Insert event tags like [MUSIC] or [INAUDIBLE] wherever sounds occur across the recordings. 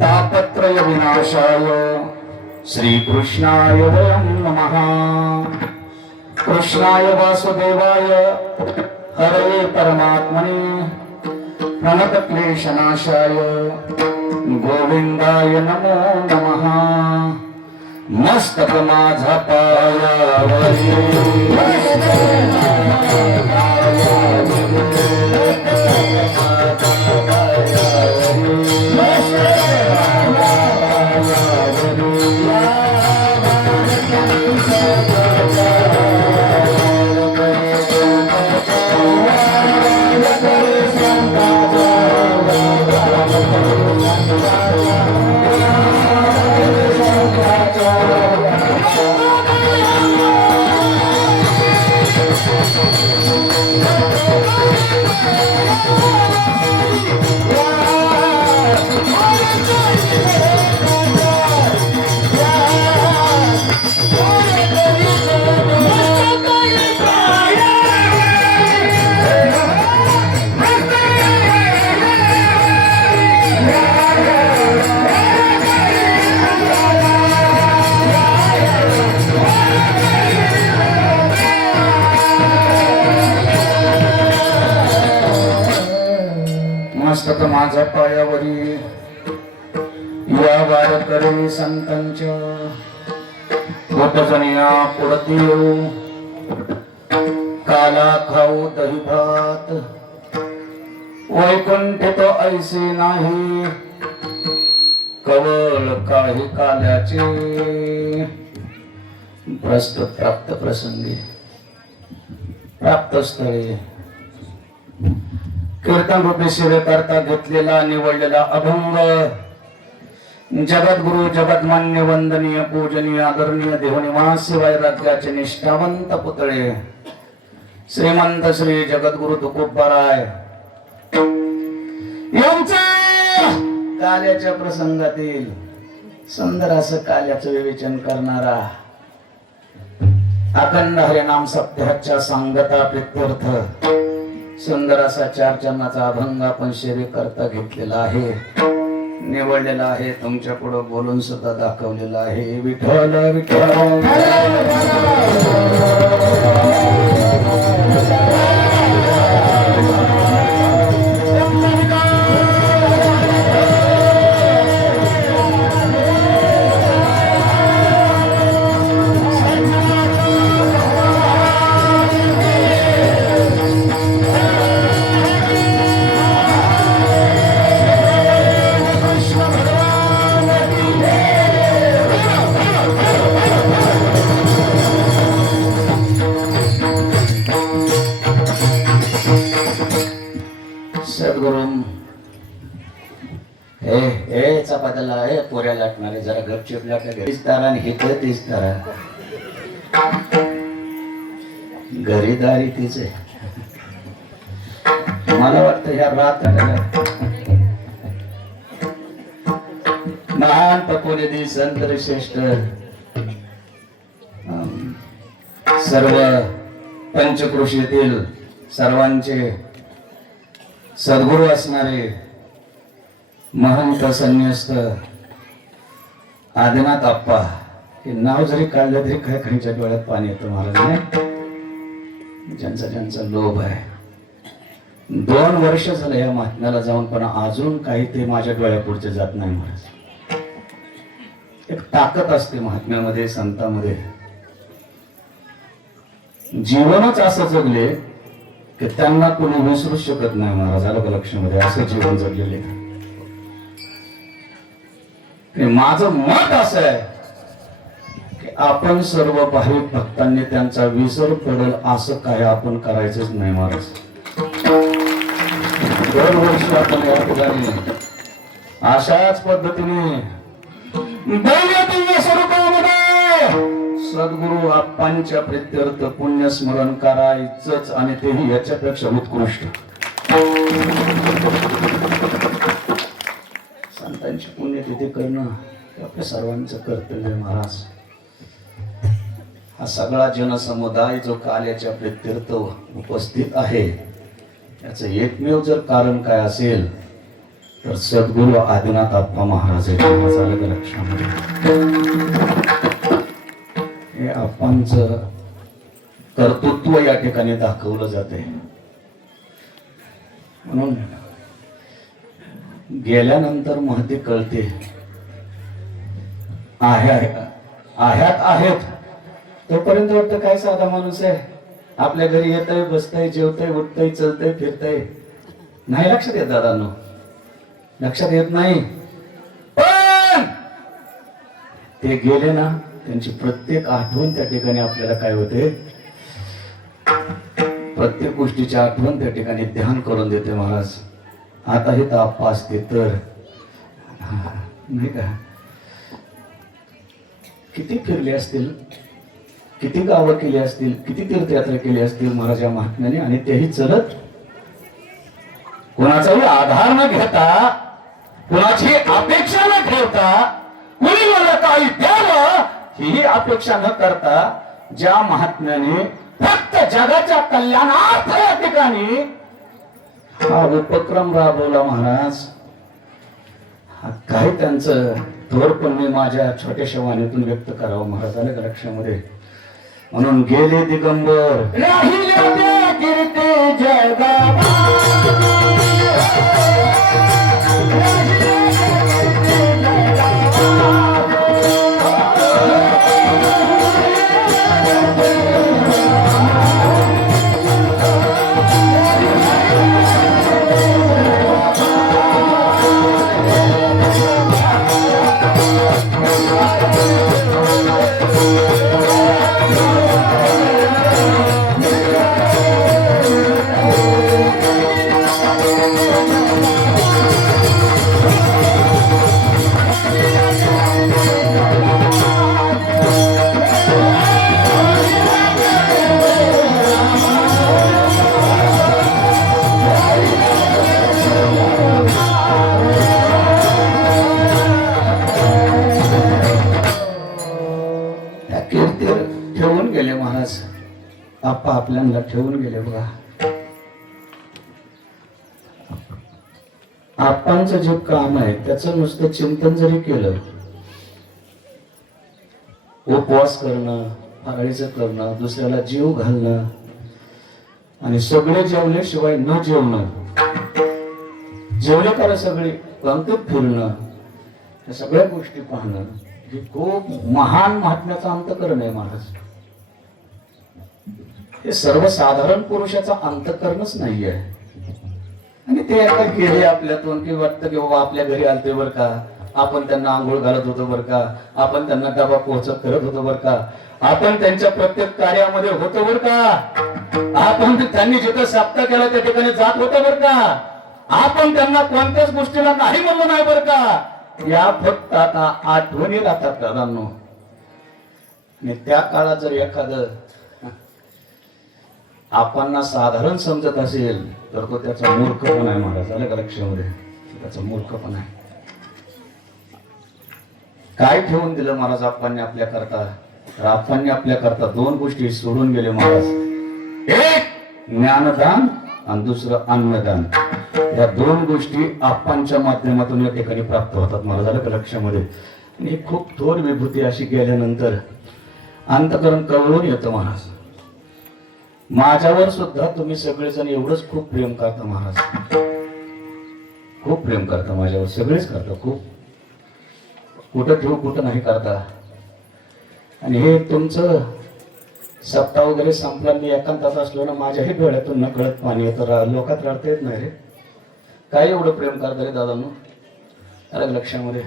तापत्रय विनाशाय श्रीकृष्णाय वयं नमः। कृष्णाय वासुदेवाय हरये परमात्मने प्रणतक्लेशनाशाय गोविन्दाय नमो नमः। मस्तक माझा मस्तक माझा पायावरी. या वारकरी संतांच्या गोटजनिया पुढती काला खाऊ दही भात वैकुंठ तो ऐसे नाही. कवल काही काल्याचे. प्रस्तुत प्राप्त प्रसंगी. प्राप्त स्थळे. कीर्तन रूपी सेवेकरता घेतलेला निवडलेला अभंग. जगद्गुरु जगतमान्य वंदनीय पूजनीय आदरणीय देवनिवासी वैराग्याचे निष्ठावंत पुतळे. श्रीमंत श्री जगद्गुरु तुकोबाराय काल्याच्या प्रसंगातील सुंदर असं काल्याचं विवेचन करणारा अखंड हरिनाम सप्त्याच्या सांगता प्रित्यर्थ. सुंदर असा चार चरणाचा अभंग आपण सेवे करता घेतलेला आहे. निवडलेला आहे. तुमच्यापुढे बोलून सुद्धा दाखवलेला आहे. विठ्ठल विठ्ठल. पोऱ्या जरा गपचिप आपल्या घरीच तारा आणि हे तर तीच तारा घरी दारी तीच आहे. मला वाटतं ह्या रात महान तपोनिधी संत श्रेष्ठ. सर्व पंचकृषीतील सर्वांचे सद्गुरू असणारे महंत संन्यस्त आदिनाथ आप्पा हे नाव जरी काढलं तरी काय खायच्या डोळ्यात पाणी येतं महाराज नाही? ज्यांचा ज्यांचा लोभ आहे. दोन वर्ष झालं या महात्म्याला जाऊन पण अजून काही ते माझ्या डोळ्या पुढचे जात नाही महाराज. एक ताकद असते महात्म्यामध्ये संतामध्ये. जीवनच असं जगले की त्यांना कोणी विसरूच शकत नाही महाराज आलं का लक्षामध्ये? असं जीवन जगलेले. ते माझं मत असं आहे की आपण सर्व भाविक भक्तांनी त्यांचा विसर पडेल असं काय आपण करायचंच नाही महाराज. दरवर्षी आपण या ठिकाणी अशाच पद्धतीने स्वरूपामध्ये सद्गुरु आप्पांच्या प्रित्यर्थ पुण्यस्मरण करायचंच आणि तेही याच्यापेक्षा उत्कृष्ट. संतांची पुण्यतिथी करणं हे आपल्या सर्वांचं कर्तव्य महाराज. हा सगळा जनसमुदाय जो काल्याचे आपले तीर्थ उपस्थित आहे याचं एकमेव जर कारण काय असेल तर सद्गुरू आदिनाथ आप्पा महाराज लक्षामध्ये? हे आप्पांचं कर्तृत्व या ठिकाणी दाखवलं जाते म्हणून गेल्यानंतर महती कळते. आहे आहेत आहेत. तोपर्यंत वाटतं काय साधा माणूस आहे? आपल्या घरी येतय बसतय जेवतय उठतय चलतय फिरतय. नाही लक्षात येत दादांनो. लक्षात येत नाही. पण ते गेले ना त्यांची प्रत्येक आठवण त्या ठिकाणी आपल्याला काय होते? प्रत्येक गोष्टीची आठवण त्या ठिकाणी ध्यान करून देते महाराज. आता हे ताप असते तर. नाही का? किती फिरले असतील? किती गावं केली असतील? किती तीर्थयात्रा केली असतील महाराजा महात्म्याने? आणि तेही चलत? कोणाचाही आधार न घेता कोणाची अपेक्षा न ठेवता कुणी मला काही द्यावं ही अपेक्षा न करता ज्या महात्म्याने फक्त जगाच्या कल्याणार्थ या ठिकाणी हा उपक्रम राबवला महाराज. हा काय त्यांचं थोर पण मी माझ्या छोट्याशा वाणीतून व्यक्त करावं महाराज आलं का लक्षामध्ये म्हणून गेले दिगंबर. आप्पा आपल्याला ठेवून गेले बघा. आप्पांचं जे काम आहे त्याचं नुसतं चिंतन जरी केलं उपवास करणं आघाडीचं करणं दुसऱ्याला जीव घालणं आणि सगळे जेवल्याशिवाय न जेवणं जेवले करा सगळे पंक्तीत फिरणं या सगळ्या गोष्टी पाहणं हे खूप महान महात्म्याचं अंतकरण आहे महाराज. हे सर्वसाधारण पुरुषाचा अंतकरणच नाही आहे आणि ते आता गेले आपल्यातून की वाटतं की बाबा आपल्या घरी आलते बर का? आपण त्यांना आंघोळ घालत होतो बर का? आपण त्यांना डबा पोहोचत करत होतो बर का? आपण त्यांच्या प्रत्येक कार्यामध्ये होतो बर का? आपण त्यांनी जिथं सप्ताह केला त्या ठिकाणी जात होतो बर का? आपण त्यांना कोणत्याच गोष्टीला नाही म्हणलो नाही बर का? या फक्त आता आठवणी राहतात दादांनो. आणि त्या काळात जर एखादं आपणना साधारण समजत असेल तर तो त्याचा मूर्ख पण आहे महाराज. आलं का लक्षामध्ये? त्याचा मूर्ख पण आहे. काय ठेवून दिलं महाराज आप्पांनी आपल्या करता? तर आप्पांनी आपल्या करता दोन गोष्टी सोडून गेले महाराज. एक ज्ञानदान आणि दुसरं अन्नदान. या दोन गोष्टी आप्पांच्या माध्यमातून या ठिकाणी प्राप्त होतात मला झालं का लक्षामध्ये? आणि खूप थोर विभूती अशी गेल्यानंतर अंतकरण कवळून येतं महाराज. माझ्यावर सुद्धा तुम्ही सगळेजण एवढंच खूप प्रेम करता महाराज. खूप प्रेम करता माझ्यावर सगळेच करता खूप. कुठं ठेवू कुठं नाही करता. आणि हे तुमचं सप्ताह वगैरे संपला मी एकांतात असलो ना माझ्याही डोळ्यातून नकळत पाणी येतं. रा- लोकात रडता येत नाही रे. काय एवढं प्रेम करता रे दादांनो? अरे लक्षामध्ये.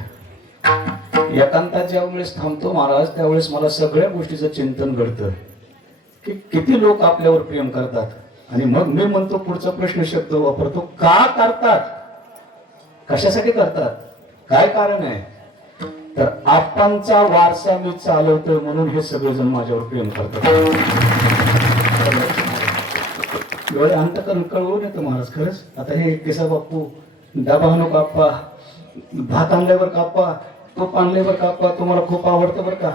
एकांतात ज्यावेळेस थांबतो महाराज त्यावेळेस मला सगळ्या गोष्टीचं चिंतन घडतं. की किती लोक आपल्यावर प्रेम करतात? आणि मग मी म्हणतो पुढचा प्रश्न शब्द वापरतो का करतात? कशासाठी करतात? काय कारण आहे? तर आप्पांचा वारसा मी चालवतोय म्हणून हे सगळेजण माझ्यावर प्रेम करतात. एवढे अंतकरण कळवून येतो महाराज खरंच. आता हे केसा बाप्पू डबा नको आप्पा भात आणल्यावर काप्पा तूप आणल्यावर काप्पा तुम्हाला खूप आवडतं बरं का?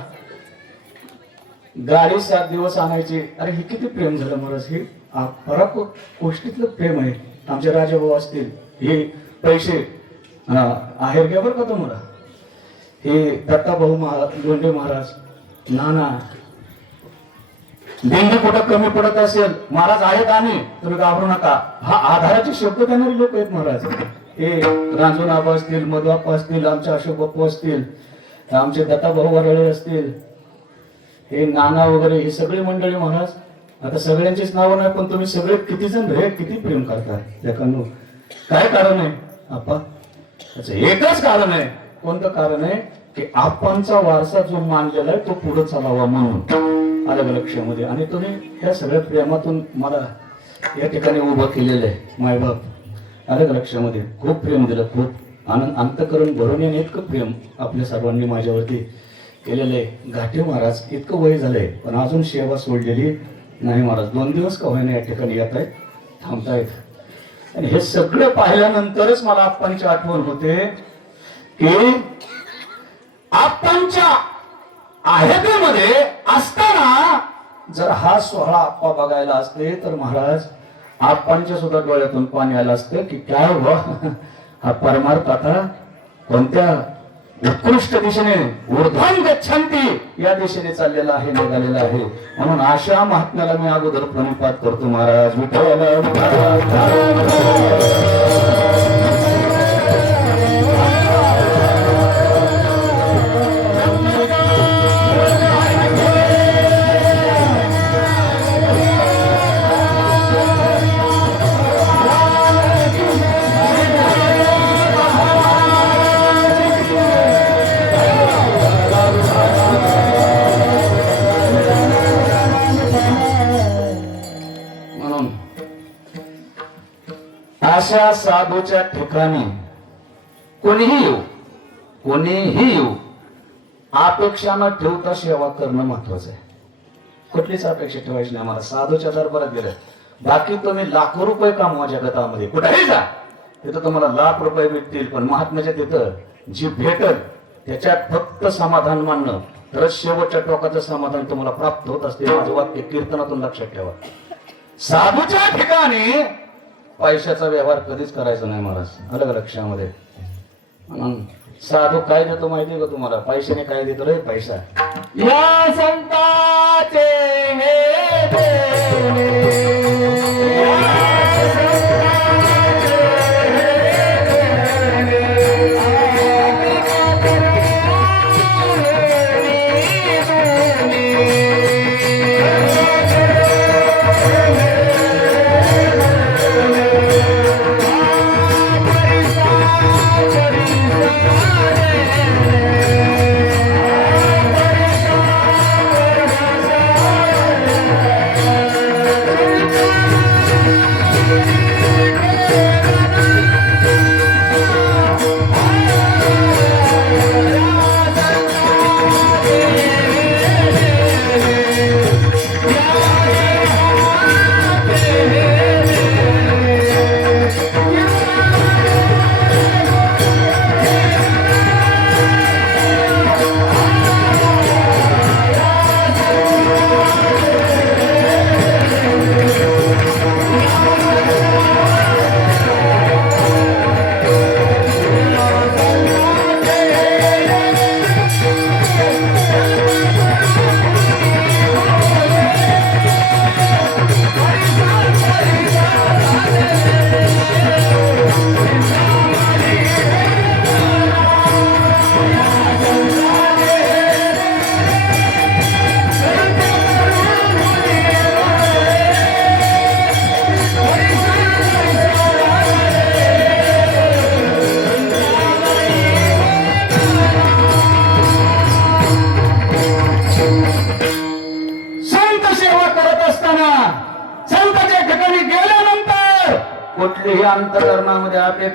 गाडी सात दिवस आणायचे. अरे हे किती प्रेम झालं महाराज. हे आ- गोष्टीतलं प्रेम आहे. आमचे राजाभाऊ असतील हे पैसे आहेर घ्या बरं का तुम्हाला. हे दत्ताभाऊ महाराज लोंढे महाराज नाना दिंडी कुठं कमी पडत असेल महाराज आहेत आणि तुम्ही घाबरू नका. हा आधाराचे शब्द देणारे लोक आहेत महाराज. हे रांजून आबा असतील मधुआप्पा असतील आमचे अशोक बाप्पू असतील आमचे दत्ताभाऊ वरळे असतील हे नाना वगैरे ही सगळी मंडळी महाराज आता सगळ्यांचीच नावं नाही पण तुम्ही सगळे किती जण रे किती प्रेम करता? लेखांनो काय कारण आहे? आपा. त्याचं एकच कारण आहे. कोणतं कारण आहे? की आपणचा वारसा जो मानलेला आहे तो पुढे चालावा म्हणून. अलग लक्षामध्ये आणि तुम्ही या सगळ्या प्रेमातून मला या ठिकाणी उभं केलेलं आहे मायबाप अलग लक्षामध्ये खूप प्रेम दिलं खूप आनंद अंतकरण भरून येणे इतकं प्रेम आपल्या सर्वांनी माझ्यावरती. केलेलं. आहे घाटे महाराज इतकं वय झालंय पण अजून सेवा सोडलेली नाही महाराज. दोन दिवस का होईना या ठिकाणी येत आहेत थांबतायत आणि हे सगळं पाहिल्यानंतरच मला आप्पांची आठवण होते की आप्पांच्या आहेतेमध्ये असताना जर हा सोहळा आप्पा बघायला असते तर महाराज आप्पांच्या सुद्धा डोळ्यातून पाणी आलं असतं की काय व हा परमार्थ आता कोणत्या उत्कृष्ट दिशेने ऊर्ध्वं गच्छन्ति या दिशेने चाललेला आहे निघालेला आहे. म्हणून अशा महात्म्याला मी अगोदर प्रणिपात करतो महाराज विठ्ठल. साधूच्या ठिकाणी. कोणीही येऊ कोणीही येऊ अपेक्षा न ठेवता सेवा करणं महत्वाचं आहे. कुठलीच अपेक्षा ठेवायची नाही आम्हाला. साधूच्या दरबारात गेलं. बाकी तुम्ही लाखो रुपये कामवा जगतामध्ये. कुठेही जा. तिथं तुम्हाला लाख रुपये भेटतील पण महात्म्याच्या तिथं जी भेटल त्याच्यात फक्त समाधान मानणं तरच शेवटच्या टोकाचं समाधान तुम्हाला प्राप्त होत असते. माझं वाक्य कीर्तनातून लक्षात ठेवा. साधूच्या ठिकाणी पैशाचा व्यवहार कधीच करायचा नाही महाराज. अलग लक्षामध्ये. म्हणून साधू काय देतो माहितीये का तुम्हाला? पैशाने काय देतो रे? पैसा. या संताचे हे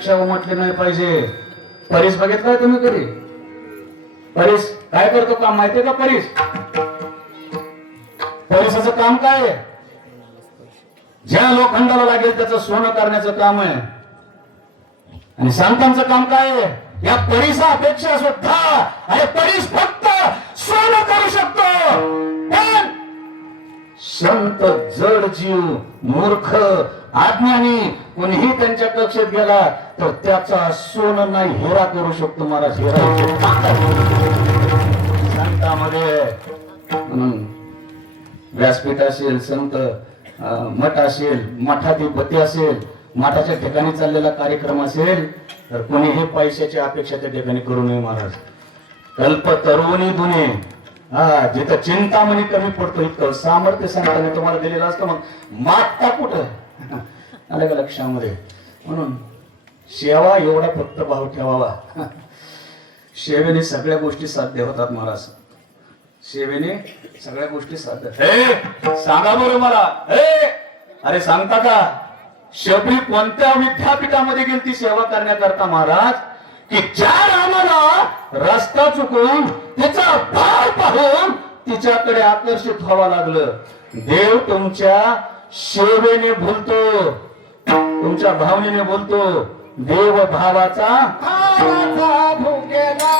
अपेक्षा उमटली नाही पाहिजे. परीस बघितलाय तुम्ही कधी? परीस काय करतो काम? माहितीये का परीस? परीसाचं काम काय आहे? ज्या लोखंडाला लागेल त्याचं सोनं करण्याचं काम आहे. आणि संतांचं काम काय आहे? या परीसा अपेक्षा सुद्धा आणि परीस फक्त सोनं करू शकतो. पण संत जड जीव मूर्ख आज्ञानी कोणीही त्यांच्या कक्षेत गेला तर त्याचा सोनं नाही हिरा करू शकतो महाराज हिरा संतामध्ये म्हणून व्यासपीठ असेल संत मठ असेल मठातील बती असेल मठाच्या ठिकाणी चाललेला कार्यक्रम असेल तर कोणीही पैशाची अपेक्षा त्या ठिकाणी करू नये महाराज. कल्प तरुणी दुने हा जिथं चिंता चिंतामणी कमी पडतो इतकं सामर्थ्य संतांनी तुम्हाला दिलेलं असतं मग मागता कुठं? आलं का लक्षामध्ये? म्हणून सेवा एवढा फक्त भाव ठेवावा. सेवेने सगळ्या गोष्टी साध्य होतात महाराज. सेवेने सगळ्या गोष्टी साध्य सांगा बरं मला. हे अरे सांगता का? शबरी कोणत्या विद्यापीठामध्ये गेली ती सेवा करण्याकरता महाराज? की ज्या रामाला रस्ता चुकून तिचा भाव पाहून तिच्याकडे आकर्षित व्हावं लागलं. देव तुमच्या शेवेने बोलतो तुमच्या भावनेने बोलतो देव भावाचा भावाचा भुंगेला.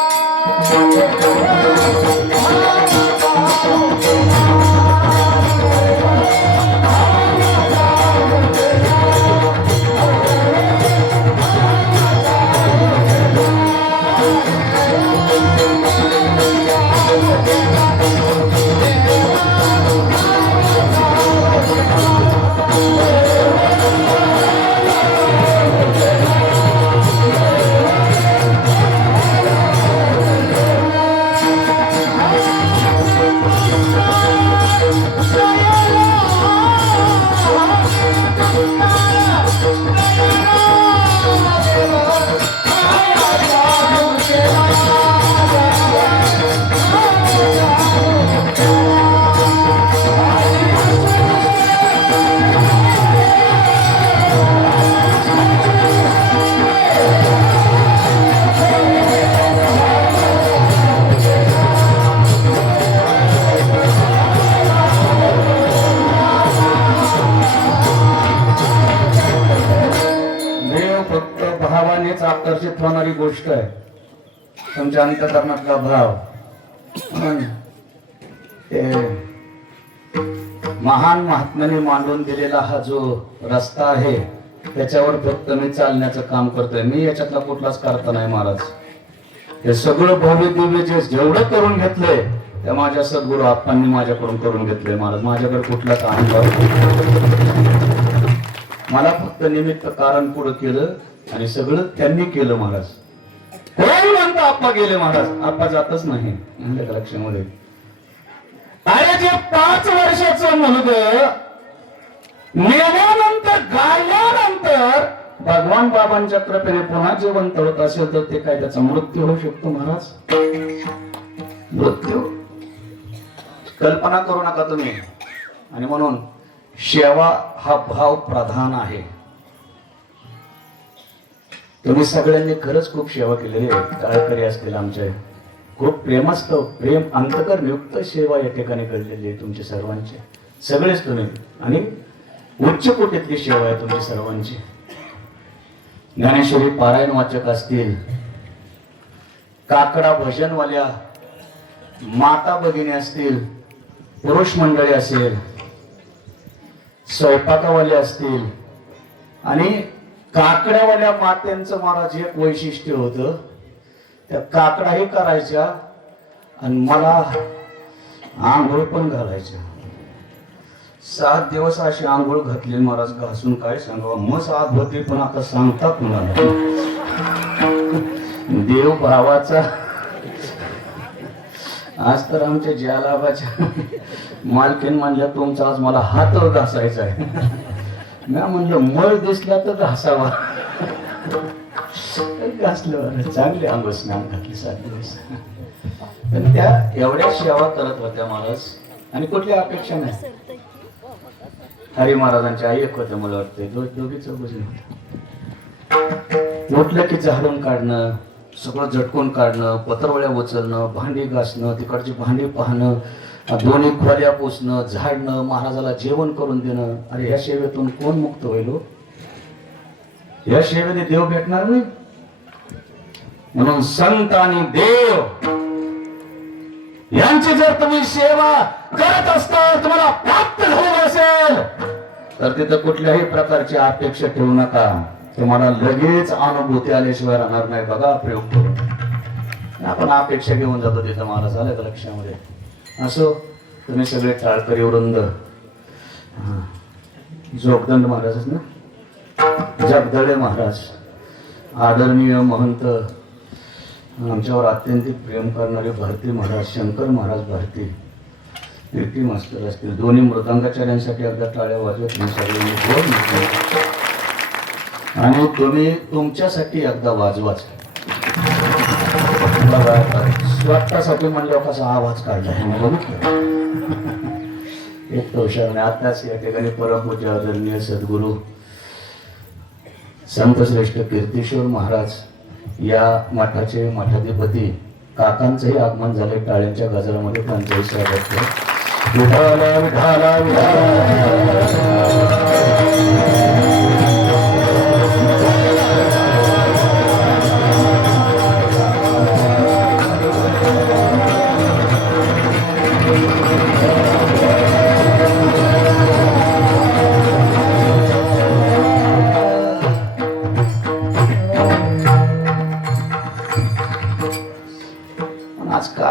गोष्ट आहे. तुमच्या अंतकरणातला भाव. महान महात्म्याने मांडून दिलेला हा जो रस्ता आहे त्याच्यावर फक्त मी चालण्याचं काम करतोय. मी याच्यातला कुठलाच करता नाही महाराज. हे सगळं भव्य दिव्य जे जेवढं करून घेतलंय ते माझ्या सद्गुरू आप्पांनी माझ्याकडून करून घेतलंय महाराज. माझ्याकडे कुठलाच अनुभव मला फक्त निमित्त कारण पुढं केलं आणि सगळं त्यांनी केलं महाराज. आता आप्पा गेले महाराज. आप्पा जातच नाही म्हणलं का लक्षामध्ये अरे जे पाच वर्षाचं मुलग मेल्यानंतर गायल्यानंतर भगवान बाबांच्या कृपेने पुन्हा जिवंत होत असेल तर ते काय त्याचा मृत्यू होऊ शकतो महाराज? मृत्यू. कल्पना करू नका तुम्ही. आणि म्हणून सेवा हा भाव प्रधान आहे. तुम्ही सगळ्यांनी खरंच खूप सेवा केलेली आहे. काळकरी असतील आमचे. खूप प्रेमस्त प्रेम अंतकर युक्त सेवा या ठिकाणी घडलेली आहे तुमच्या सर्वांची. सगळेच तुम्ही. आणि उच्च कोटीतली सेवा आहे तुमची सर्वांची. ज्ञानेश्वरी पारायण वाचक असतील काकडा भजनवाल्या माता भगिनी असतील पुरुष मंडळी असेल स्वयंपाकावाले असतील आणि काकड्यावाल्या मात्यांचं महाराज एक वैशिष्ट्य होतं. त्या काकडाही करायच्या आणि मला आंघोळ पण घालायच्या. सात दिवस अशी आंघोळ घातली महाराज घासून काय सांगावं? मस आत होते पण आता सांगता कुणाला? देव भावाचा. आज तर आमच्या ज्यालाबाच्या मालकीन म्हणल्या तुमचा आज मला हात घासायचा आहे. ना म्हणलं मळ दिसला तर घासावा. घासलं. चांगले अंग स्नान घातले सात दिवस पण त्या एवढ्या सेवा करत होत्या महाराज. आणि कुठली अपेक्षा नाही. हरी महाराजांच्या आई एक होत्या मला वाटते दो दोघी चौघी होत्या. उठलं की झाडून काढणं सगळं झटकून काढणं पत्रवळ्या उचलणं भांडी घासणं तिकडची भांडी पाहणं दोन्ही खोल्या पोचणं झाडणं महाराजाला जेवण करून देणं अरे या सेवेतून कोण मुक्त होईल हो? या सेवेने देव भेटणार नाही? म्हणून संत आणि देव यांची जर तुम्ही सेवा करत असता तुम्हाला प्राप्त झालेलं असेल तर तिथं कुठल्याही प्रकारची अपेक्षा ठेवू नका. तुम्हाला लगेच अनुभूती आल्याशिवाय राहणार नाही. बघा प्रयोग करून. आपण अपेक्षा घेऊन जातो तिथं महाराज आलं का लक्षामध्ये? असो तुम्ही सगळे थाळकरी वृंद. जोगदंड महाराज ना? जगदळे महाराज. आदरणीय महंत. आमच्यावर अत्यंत प्रेम करणारे भारती महाराज शंकर महाराज भारती. कीर्ती मास्तर असतील. दोन्ही मृदंगाचार्यांसाठी एकदा टाळ्या वाजवत मी सगळ्यांनी जोर आणि तुम्ही तुमच्यासाठी एकदा वाजवाच स्वतःसाठी म्हणल्यावर कसा आवाज काढला. एक तो आताच या ठिकाणी परमपूज्य आदरणीय सद्गुरू संतश्रेष्ठ कीर्तीश्वर महाराज या मठाचे मठाधिपती काकांचंही आगमन झाले टाळ्यांच्या गजरामध्ये त्यांचंही स्वागत केलं विठाला विठाला विठाला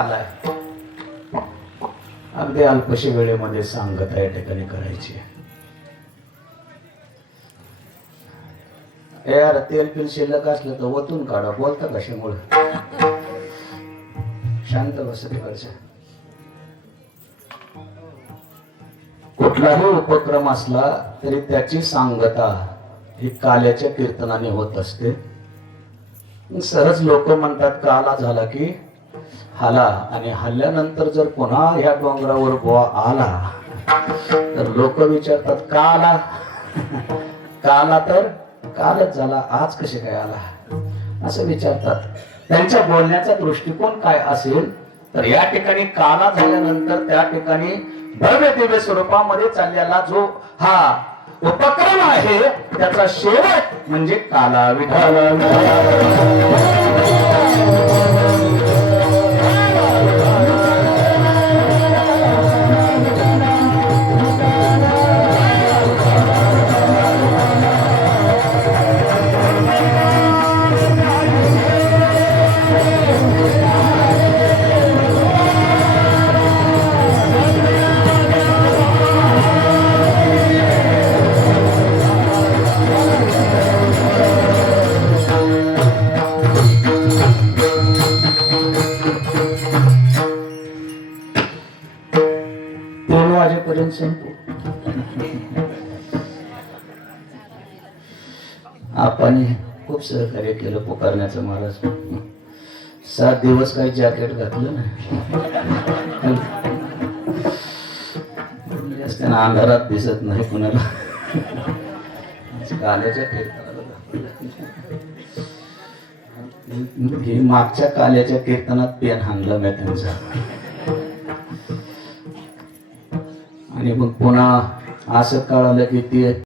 आलाय अगदी अल्पशी वेळेमध्ये सांगता या ठिकाणी करायची. यार तेल पिल शिल्लक असलं तर ओतून काढा. बोलता कशामुळे शांत बस तिकडच्या. कुठलाही उपक्रम असला तरी त्याची सांगता ही काल्याच्या कीर्तनाने होत असते. सहज लोक म्हणतात काला झाला की हाला आणि हल्ल्यानंतर जर पुन्हा ह्या डोंगरावर गोवा आला तर लोक विचारतात का आला? [LAUGHS] का आला तर? कालच झाला आज कसे काय आला? असं विचारतात. त्यांच्या बोलण्याचा दृष्टिकोन काय असेल तर या ठिकाणी काला झाल्यानंतर त्या ठिकाणी भव्य दिव्य स्वरूपामध्ये चाललेला जो हा उपक्रम आहे त्याचा शेवट म्हणजे काला विठाला खूप सहकार्य केलं पुकारण्याचं महाराज सात दिवस काही जॅकेट घातलं नाही. म्हणजे त्यांना अंधारात दिसत नाही कुणाला. काल्याच्या कीर्तनाला मागच्या काल्याच्या कीर्तनात पेन हाणलं मी त्यांचा. आणि मग पुन्हा असं कळालं की ते